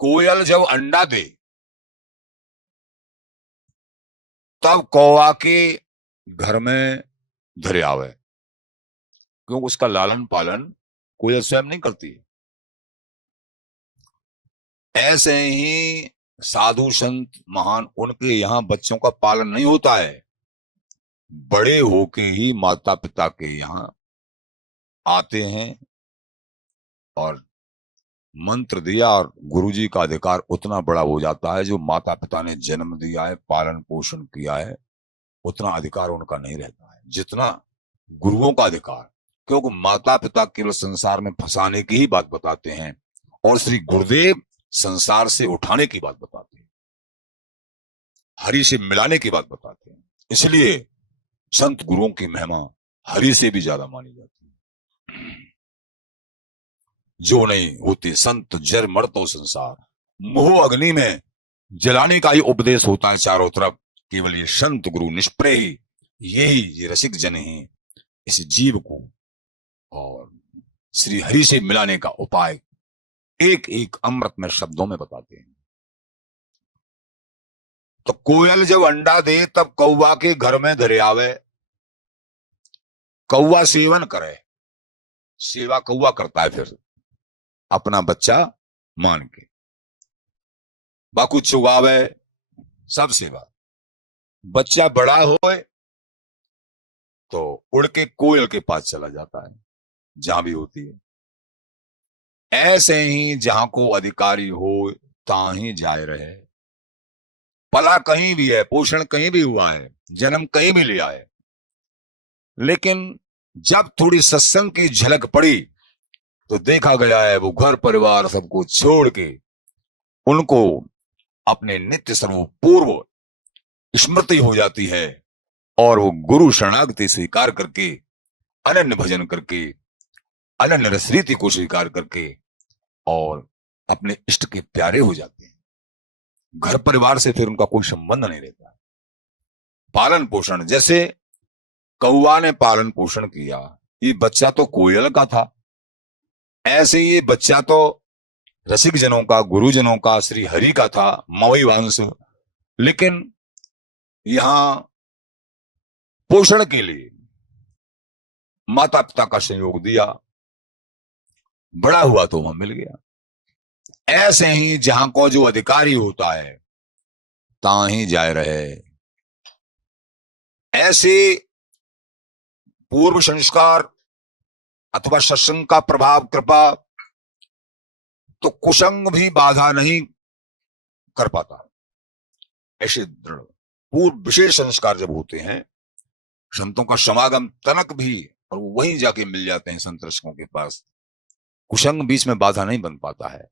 कोयल जब अंडा दे तब कौवा के घर में धरे आवे, क्योंकि उसका लालन पालन कोयल स्वयं नहीं करती है। ऐसे ही साधु संत महान, उनके यहाँ बच्चों का पालन नहीं होता है, बड़े होके ही माता पिता के यहाँ आते हैं और मंत्र दिया, और गुरुजी का अधिकार उतना बड़ा हो जाता है, जो माता पिता ने जन्म दिया है, पालन पोषण किया है, उतना अधिकार उनका नहीं रहता है जितना गुरुओं का अधिकार। क्योंकि माता पिता केवल संसार में फंसाने की ही बात बताते हैं, और श्री गुरुदेव संसार से उठाने की बात बताते हैं, हरि से मिलाने की बात बताते हैं। इसलिए संत गुरुओं की महिमा हरि से भी ज्यादा मानी जाती है। जो नहीं होते संत जर मरतो संसार, मोह अग्नि में जलाने का ही उपदेश होता है चारों तरफ। केवल ये संत गुरु निष्प्रय, यही ये रसिक जन है, इस जीव को और श्री हरि से मिलाने का उपाय एक एक अमृत में शब्दों में बताते हैं। तो कोयल जब अंडा दे तब कौवा के घर में धरे आवे। कौवा सेवन करे, सेवा कौवा करता है, फिर अपना बच्चा मान के बाकू चुगावे, सब सेवा। बच्चा बड़ा होए तो उड़ के कोयल के पास चला जाता है, जहां भी होती है। ऐसे ही जहां को अधिकारी हो ताही जाए रहे। पला कहीं भी है, पोषण कहीं भी हुआ है, जन्म कहीं भी लिया है, लेकिन जब थोड़ी सत्संग की झलक पड़ी तो देखा गया है वो घर परिवार सबको छोड़ के उनको अपने नित्य स्वरूप पूर्व स्मृति हो जाती है, और वो गुरु शरणागति स्वीकार करके, अनन्य भजन करके, अनन्य रसरीति को स्वीकार करके और अपने इष्ट के प्यारे हो जाते हैं। घर परिवार से फिर उनका कोई संबंध नहीं रहता। पालन पोषण, जैसे कौवा ने पालन पोषण किया, ये बच्चा तो कोयल का था, ऐसे ये बच्चा तो रसिक जनों का, गुरुजनों का, श्री हरि का था, मवई वंश। लेकिन यहां पोषण के लिए माता पिता का सहयोग दिया, बड़ा हुआ तो वहां मिल गया। ऐसे ही जहां को जो अधिकारी होता है ताही जाए रहे। ऐसे पूर्व संस्कार अथवा सत्संग का प्रभाव, कृपा, तो कुसंग भी बाधा नहीं कर पाता। ऐसे दृढ़ पूर्व विशेष संस्कार जब होते हैं, संतों का समागम तनक भी, और वहीं जाके मिल जाते हैं संत रसिकों के पास, कुसंग बीच में बाधा नहीं बन पाता है।